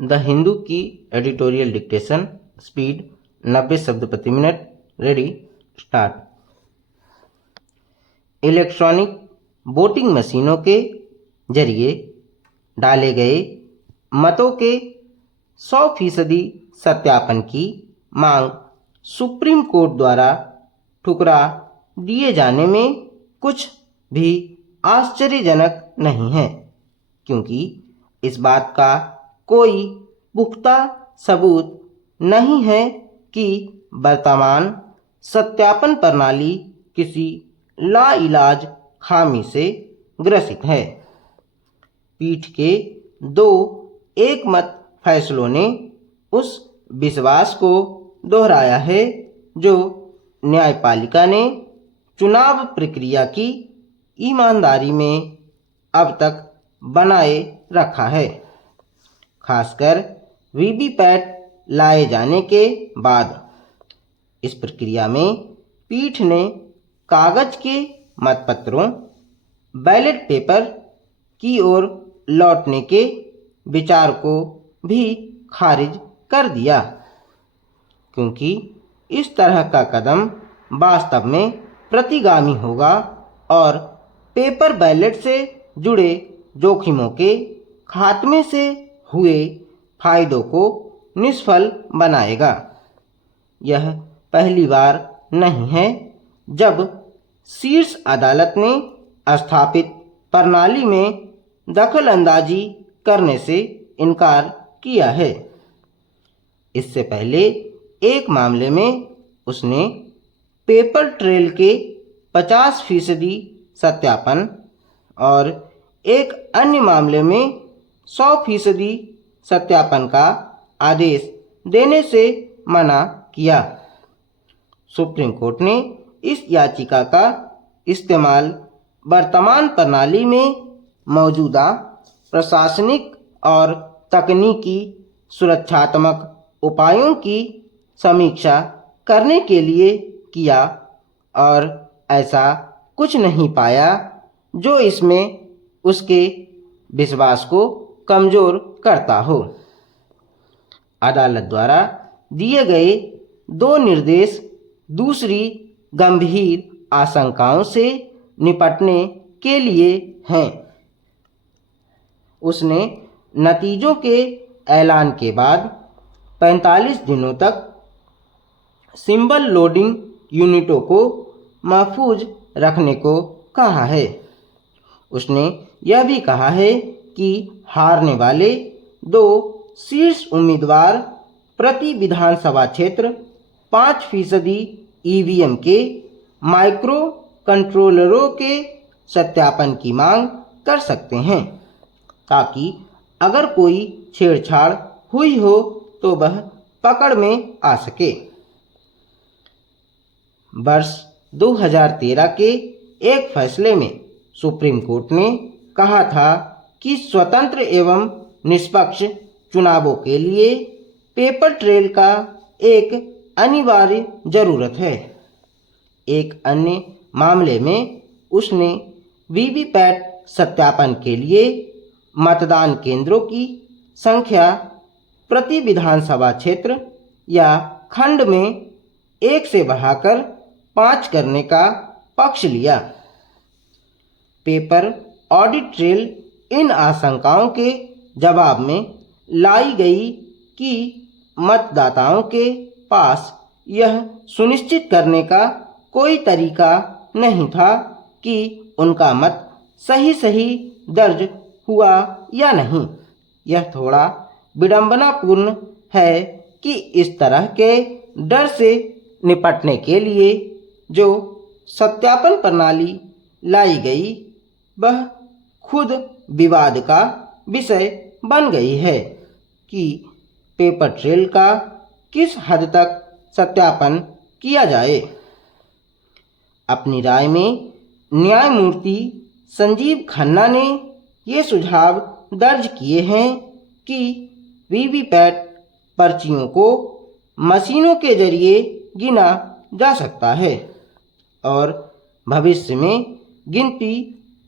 The Hindu की editorial dictation, speed 90 शब्द प्रति minute. Ready, start. Electronic voting मशीनों के जरिए डाले गए मतों के 100% सत्यापन की मांग सुप्रीम कोर्ट द्वारा ठुकरा दिए जाने में कुछ भी आश्चर्यजनक नहीं है, क्योंकि इस बात का कोई पुख्ता सबूत नहीं है कि वर्तमान सत्यापन प्रणाली किसी लाइलाज खामी से ग्रसित है। पीठ के 2 एकमत फैसलों ने उस विश्वास को दोहराया है जो न्यायपालिका ने चुनाव प्रक्रिया की ईमानदारी में अब तक बनाए रखा है, खासकर वीवीपैट लाए जाने के बाद। इस प्रक्रिया में पीठ ने कागज के मतपत्रों, बैलेट पेपर की ओर लौटने के विचार को भी खारिज कर दिया, क्योंकि इस तरह का कदम वास्तव में प्रतिगामी होगा और पेपर बैलेट से जुड़े जोखिमों के खात्मे से हुए फायदों को निष्फल बनाएगा। यह पहली बार नहीं है जब शीर्ष अदालत ने स्थापित प्रणाली में दखल अंदाजी करने से इनकार किया है। इससे पहले एक मामले में उसने पेपर ट्रेल के 50% सत्यापन और एक अन्य मामले में 100% सत्यापन का आदेश देने से मना किया। सुप्रीम कोर्ट ने इस याचिका का इस्तेमाल वर्तमान प्रणाली में मौजूदा प्रशासनिक और तकनीकी सुरक्षात्मक उपायों की समीक्षा करने के लिए किया और ऐसा कुछ नहीं पाया जो इसमें उसके विश्वास को कमजोर करता हो। अदालत द्वारा दिए गए 2 निर्देश दूसरी गंभीर आशंकाओं से निपटने के लिए हैं। उसने नतीजों के ऐलान के बाद 45 दिनों तक सिंबल लोडिंग यूनिटों को महफूज रखने को कहा है। उसने यह भी कहा है कि हारने वाले 2 शीर्ष उम्मीदवार प्रति विधानसभा क्षेत्र 5% ईवीएम के माइक्रो कंट्रोलरों के सत्यापन की मांग कर सकते हैं, ताकि अगर कोई छेड़छाड़ हुई हो तो वह पकड़ में आ सके। वर्ष 2013 के एक फैसले में सुप्रीम कोर्ट ने कहा था कि स्वतंत्र एवं निष्पक्ष चुनावों के लिए पेपर ट्रेल का एक अनिवार्य जरूरत है। एक अन्य मामले में उसने वीवीपैट सत्यापन के लिए मतदान केंद्रों की संख्या प्रति विधानसभा क्षेत्र या खंड में 1 से बढ़ाकर 5 करने का पक्ष लिया। पेपर ऑडिट ट्रेल इन आशंकाओं के जवाब में लाई गई कि मतदाताओं के पास यह सुनिश्चित करने का कोई तरीका नहीं था कि उनका मत सही दर्ज हुआ या नहीं। यह थोड़ा विडंबनापूर्ण है कि इस तरह के डर से निपटने के लिए जो सत्यापन प्रणाली लाई गई वह खुद विवाद का विषय बन गई है कि पेपर ट्रेल का किस हद तक सत्यापन किया जाए। अपनी राय में न्यायमूर्ति संजीव खन्ना ने ये सुझाव दर्ज किए हैं कि वीवीपैट पर्चियों को मशीनों के जरिए गिना जा सकता है और भविष्य में गिनती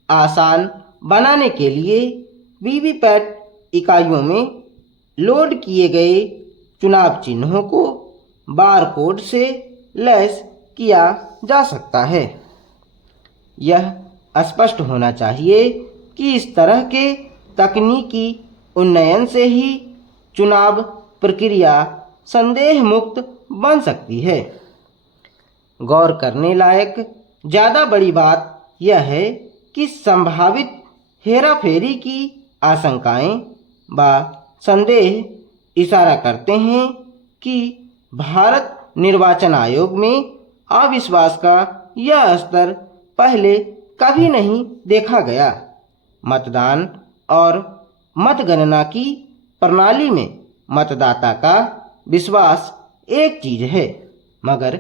आसान बनाने के लिए वीवीपैट इकाइयों में लोड किए गए चुनाव चिन्हों को बारकोड से लैस किया जा सकता है। यह स्पष्ट होना चाहिए कि इस तरह के तकनीकी उन्नयन से ही चुनाव प्रक्रिया संदेह मुक्त बन सकती है। गौर करने लायक ज़्यादा बड़ी बात यह है कि संभावित हेराफेरी की आशंकाएं व संदेह इशारा करते हैं कि भारत निर्वाचन आयोग में अविश्वास का यह स्तर पहले कभी नहीं देखा गया। मतदान और मतगणना की प्रणाली में मतदाता का विश्वास एक चीज़ है, मगर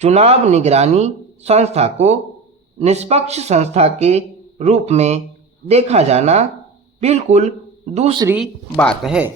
चुनाव निगरानी संस्था को निष्पक्ष संस्था के रूप में देखा जाना बिल्कुल दूसरी बात है।